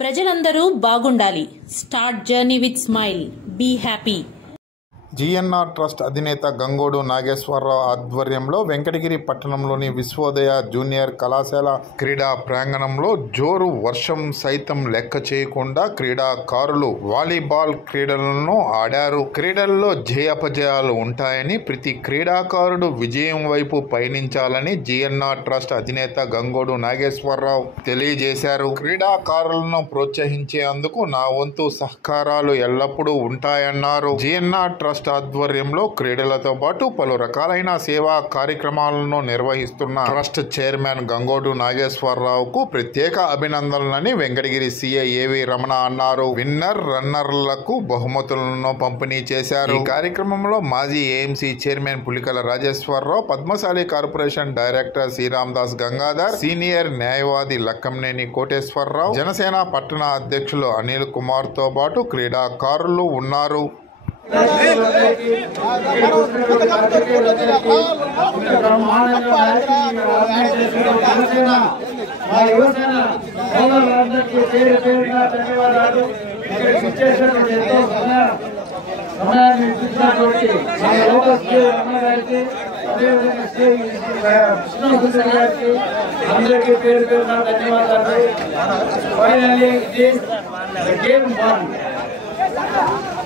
ప్రజలందరూ బాగుండాలి. Start journey with smile. Be happy. GNR trust అధినేత గంగోడు నాగేశ్వరరావు ఆధ్వర్యంలో వెంకటగిరి పట్టణంలోని విశ్వోదయ జూనియర్ కళాశాల క్రీడా ప్రాంగణంలో జోరు వర్షం సైతం లెక్క చేయకుండా క్రీడాకారులు వాలీబాల్ క్రీడలను ఆడారు. క్రీడల్లో జయాపజయాలు ఉంటాయని, ప్రతి క్రీడాకారుడు విజయం వైపు పయనించాలని జీఎన్ఆర్ ట్రస్ట్ అధినేత గంగోడు నాగేశ్వరరావు తెలియజేశారు. క్రీడాకారులను ప్రోత్సహించేందుకు నా వంతు సహకారాలు ఎల్లప్పుడూ ఉంటాయన్నారు. జీఎన్ఆర్ ట్రస్ట్ ఆధ్వర్యంలో క్రీడలతో పాటు పలు రకాలైన సేవా కార్యక్రమాలను నిర్వహిస్తున్న ట్రస్ట్ చైర్మన్ గంగోడు నాగేశ్వరరావుకు ప్రత్యేక అభినందనలని వెంకటగిరి సీఐ ఏవి రమణ అన్నారు. విన్నర్ రన్నర్లకు బహుమతులను పంపిణీ చేశారు. ఈ కార్యక్రమంలో మాజీ AMC chairman Pulikala Rajeswararao, Padmashali corporation director Sriram Das Gangadhar, senior న్యాయవాది లక్కంనేని కోటేశ్వరరావు, జనసేన పట్టణ అధ్యక్షులు అనిల్ కుమార్ తో పాటు క్రీడాకారులు ఉన్నారు.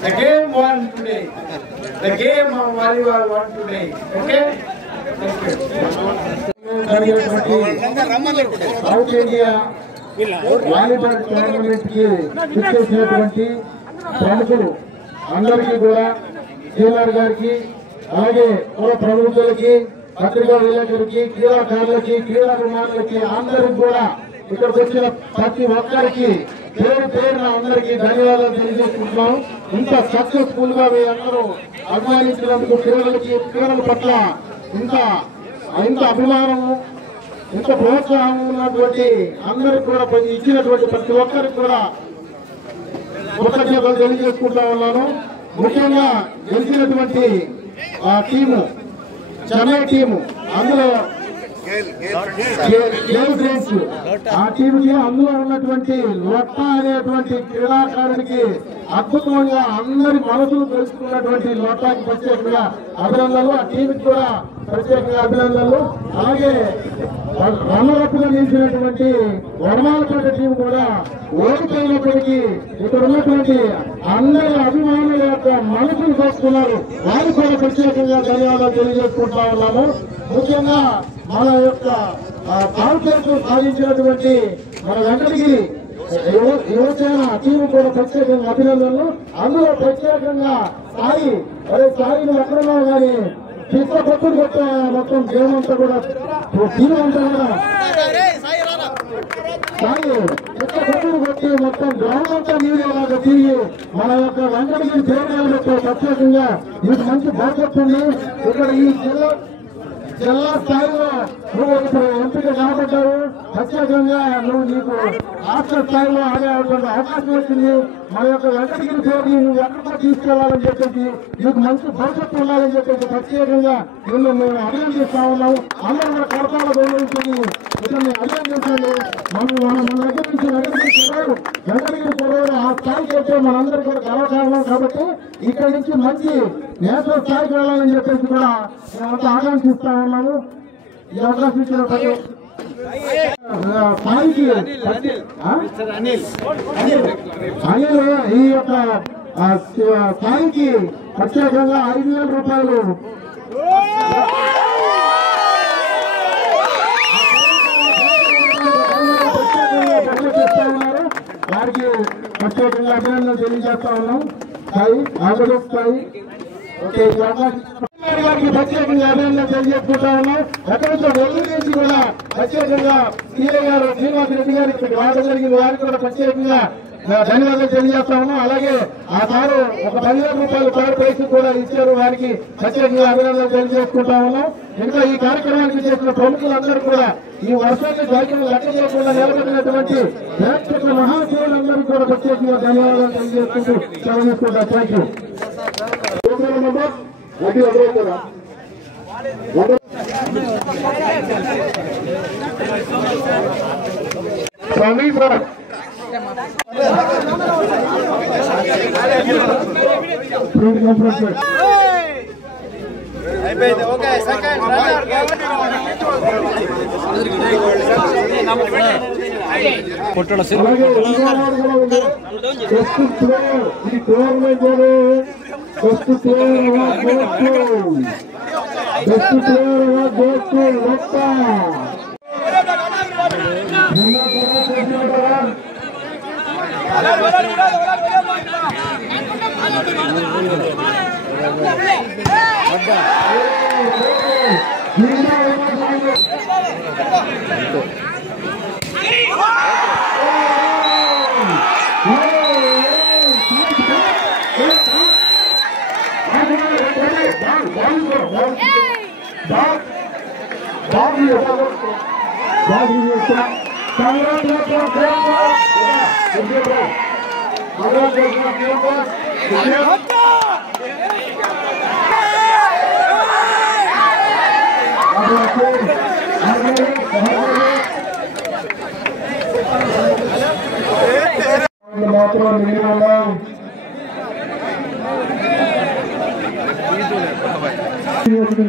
The game won today. The game of volleyball won today. Okay? South India volleyball tournament కి ఇచ్చేసినటువంటి ప్రముఖులు అందరికీ కూడా సీనియర్ గారికి, అలాగే ప్రముఖులకి, పత్రికా విలేకరులకి, క్రీడాకారులకి, క్రీడాభిమానులకి అందరికి కూడా ఇక్కడికి వచ్చిన ప్రతి ఒక్కరికి పేరు పేరున అందరికీ ధన్యవాదాలు తెలియజేసుకుంటున్నాం. ఇంత సక్సెస్ఫుల్ గా మీ అందరూ అభిమానించినందుకు, క్రీడల పట్ల ఇంత అభిమానము, ఇంత ప్రోత్సాహం ఉన్నటువంటి అందరికి కూడా ఇచ్చినటువంటి ప్రతి ఒక్కరికి కూడా కృతజ్ఞతలు తెలియజేసుకుంటా ఉన్నాను. ముఖ్యంగా గెలిచినటువంటి టీము, చెన్నై టీము, అందులో ఆ టీంకి అందులో ఉన్నటువంటి లొట్ట అనేటువంటి క్రీడాకారునికి అద్భుతంగా అందరి మనసులు తెలుసుకున్నటువంటి లొట్టాకి ప్రత్యేకంగా అభినందనలు, ఆ టీంకి కూడా ప్రత్యేకంగా అభినందనలు. అలాగే రన్నరప్ గా నిలిచినటువంటి వడమాలపేట టీం కూడా ఓడిపోయినప్పటికీ ఇక్కడ ఉన్నటువంటి అందరి అభిమానుల యొక్క మనసులు తెలుసుకున్నారు. వారికి కూడా ప్రత్యేకంగా ధన్యవాదాలు తెలియజేసుకుంటా ఉన్నాము. ముఖ్యంగా మన యొక్క కాన్ఫరెన్స్ సాధించినటువంటి మన వెంకటగిరి యువసేన టీం కూడా ప్రత్యేకంగా అభినందనలు. అందులో ప్రత్యేకంగా సాయి ఎక్కడున్నావు కానీ చిత్ర పట్టుకు కొట్టే మొత్తం గేమ్ అంతా కూడా టీం అంతా కూడా సాయి చిత్ర పట్టుకు కొట్టి మొత్తం గ్రౌండ్ అంతా నీళ్ళలాగా తిరిగి మన యొక్క వెంకటగిరి పేరు ప్రత్యేకంగా మీకు మంచి భవిష్యత్తు ఉంది. ఇక్కడ ఈ జిల్లా స్థాయిలో నువ్వు ఇప్పుడు ఎంపిక కాబట్టావు. ప్రత్యేకంగా నువ్వు నీకు రాష్ట్ర స్థాయిలో ఆడేటువంటి అవకాశం వచ్చింది. మన యొక్క వెంకటగిరి పేరుని నువ్వు ఎక్కడికో తీసుకెళ్లాలని చెప్పేసి, నీకు మంచి భవిష్యత్తు ఉండాలని చెప్పేసి ప్రత్యేకంగా నిన్ను మేము అభినందిస్తా ఉన్నాము. అందరూ కూడా కడతాల గౌరవించింది ఇతన్ని అభినందించండి. మన దగ్గర నుంచి వెంకటగిరి పొడవు ఆ స్థాయికి అయితే మనందరూ కూడా గర్వకారణం. కాబట్టి ఇక్కడి నుంచి మంచి నేషనల్ స్థాయికి వెళ్ళాలని చెప్పేసి కూడా మేమంతా ఆకాంక్షిస్తా ఉన్నాము. ఈ అవకాశం ఇచ్చిన స్థాయికి అనిల్ ఈ యొక్క స్థాయికి ప్రత్యేకంగా 5,000 రూపాయలు ప్రత్యేకిస్తా ఉన్నారు. వారికి ప్రత్యేకంగా అభినందనలు తెలియజేస్తా ఉన్నాం. స్థాయి ఆంధ్రప్రదేశ్ స్థాయి ఓకే వారికి ప్రత్యేకంగా అభినందనలు తెలియజేసుకుంటా ఉన్నాం. ఎక్కడి నుంచో నెల్లూరు నుంచి కూడా ప్రత్యేకంగా సీఏ గారు శ్రీనివాస్ రెడ్డి గారు ఇక్కడికి రావడం జరిగింది. వారికి కూడా ప్రత్యేకంగా ధన్యవాదాలు తెలియజేస్తా ఉన్నాం. అలాగే ఆ సారు ఒక 10,000 రూపాయలు థర్డ్ ప్రైజ్ కూడా ఇచ్చారు. వారికి ప్రత్యేకంగా అభినందనలు తెలియజేసుకుంటా ఉన్నాం. ఇంకా ఈ కార్యక్రమానికి చేసిన ప్రముఖులందరూ కూడా ఈ వర్షాన్ని జాగ్రత్తలు లెక్క చేయకుండా నిలబడినటువంటి ప్రేక్షకుల మహాశివులందరికీ కూడా ప్రత్యేకంగా ధన్యవాదాలు తెలియజేసుకుంటూ సెలవు తీసుకుంటా. Thank you. Swami sir.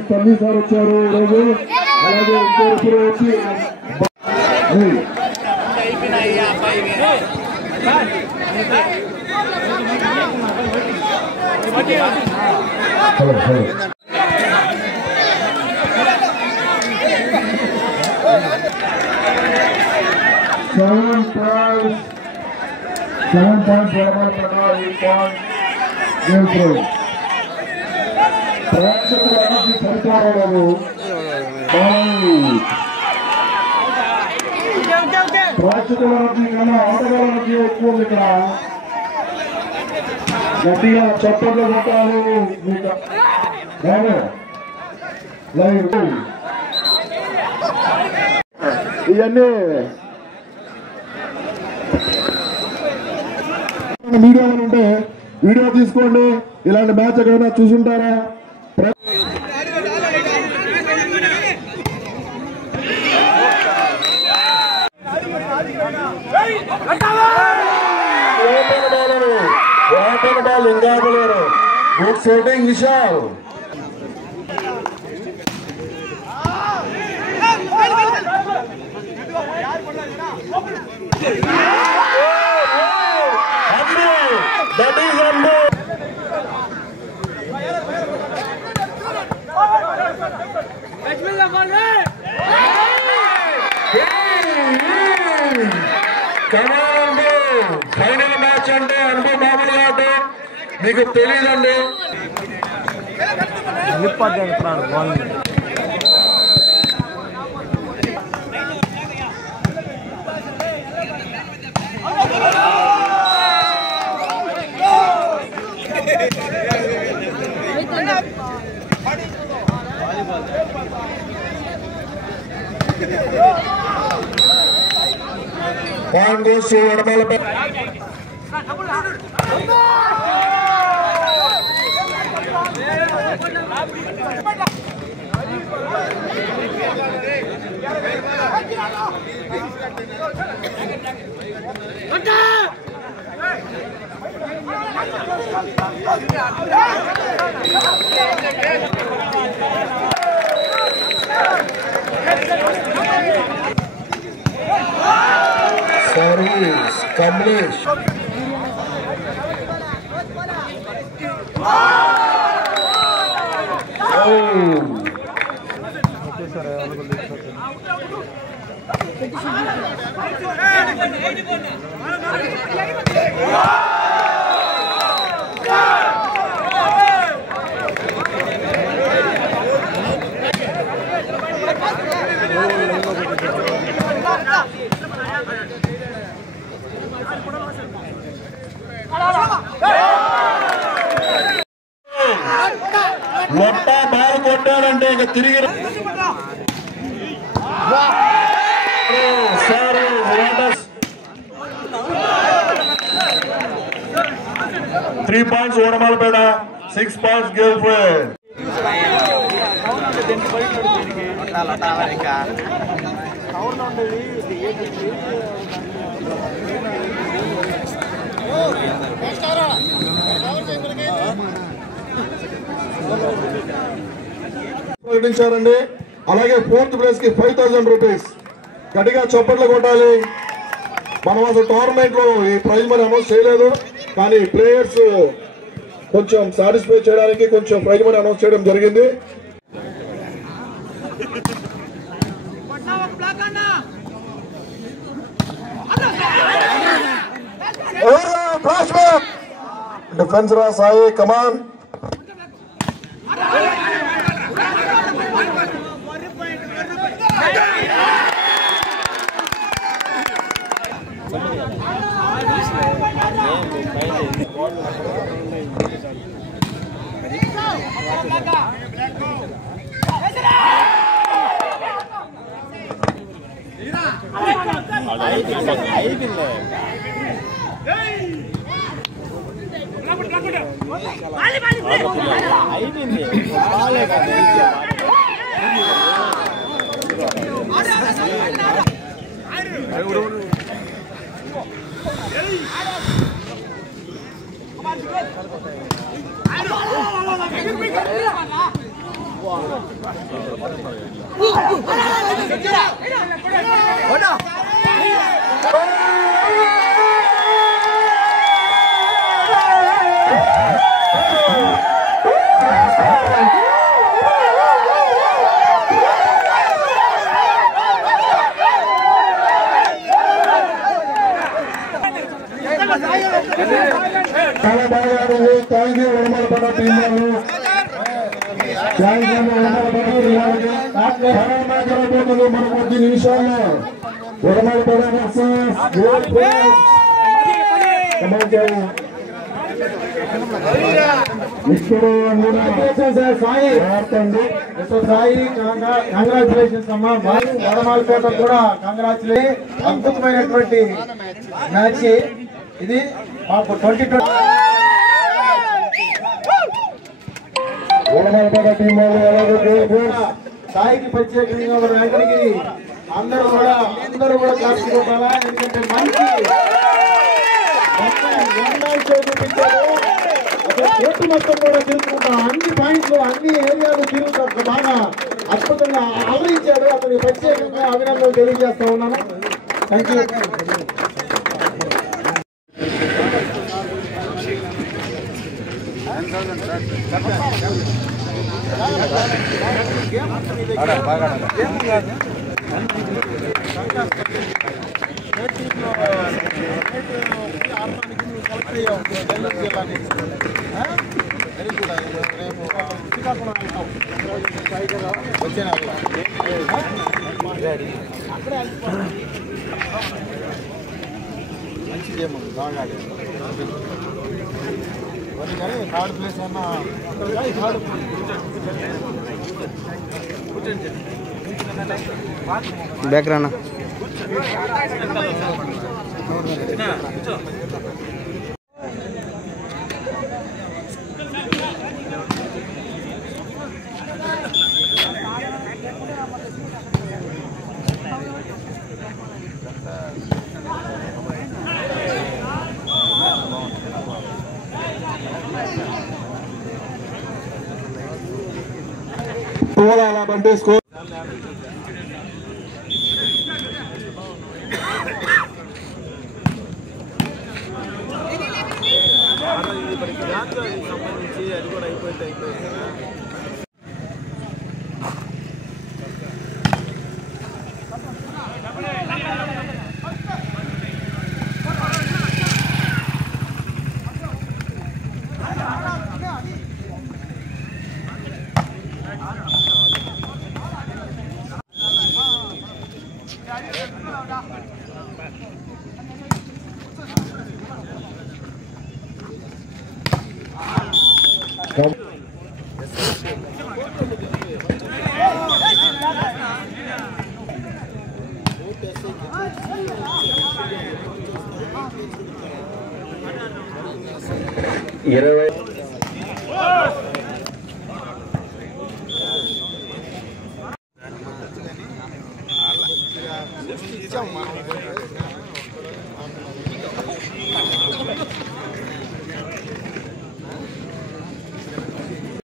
తల్లి సార్ వచ్చారు ఈరోజు. అలాగే ఇంకొకరు వచ్చి ప్రేక్షకులకి పరిపాలనలు ప్రేక్షకులకి కన్నా ఆటగాళ్ళకి ఎక్కువ ఇక్కడ గట్టిగా చప్పట్లు కొట్టాలి. ఇవన్నీ మీడియా ఉంటే వీడియో తీసుకోండి. ఇలాంటి మ్యాచ్ ఎక్కడైనా చూసుంటారా? బాల్ ఇంకా good setting Vishal. That is under. Final match అంటే అనుభవం మామూలు కాదు, మీకు తెలియదండి. Point goes to Vadapalapet. Service, Kamlesh. మొట్ట బాల్ కొట్టాడంటే ఇక తిరిగి 3 points Vadapalapet, 6 points Girlfriend. ప్రకటించారండి. అలాగే 4th ప్లేస్ కి 5000 రూపీస్. గట్టిగా చప్పట్లు కొట్టాలి. మనం అసలు టోర్నమెంట్ లో ఈ ప్రైజ్ మనీ అనౌన్స్ చేయలేదు, కానీ ప్లేయర్స్ కొంచెం సాటిస్ఫై చేయడానికి కొంచెం ప్రైజ్ మనీ అనౌన్స్ చేయడం జరిగింది. డిఫెన్స్ రా సాయి, కమాన్. చాలా బాగా ఆడింది. థ్యాంక్ యూ వడమలపేట టీం వాళ్ళు. మన 10 నిమిషాల్లో వడమలపేట ఇప్పుడు సాయి ఆడుతుంది. సాయి కంగ్రాచులేషన్స్ అమ్మా. వడమలపేట కూడా కంగ్రాచులేషన్. అద్భుతమైనటువంటి మ్యాచ్ ఇది. మాకు 2020 వడమలపేట టీం సాయికి ప్రత్యేకంగా వెంకటగిరి అందరూ కూడా కాల్చి కొట్టాలా. ఎందుకంటే మంచి చూపించారు. అసలు కోర్టు మొత్తం కూడా తిరుగుకుంటాం, అన్ని పాయింట్లు అన్ని ఏరియాలు తిరుగుతా బాగా అద్భుతంగా ఆదరించాడు. అతనికి ప్రత్యేకంగా అభినందనలు తెలియజేస్తా ఉన్నాను. Thank you. మంచిదేమో బాగా కానీ థర్డ్ ప్లేస్ అన్నా బ్యాక్గ్రౌండ్ 20 స్కోర్. సంబంధించి అది కూడా అయిపోయింది. ఇచ్చాము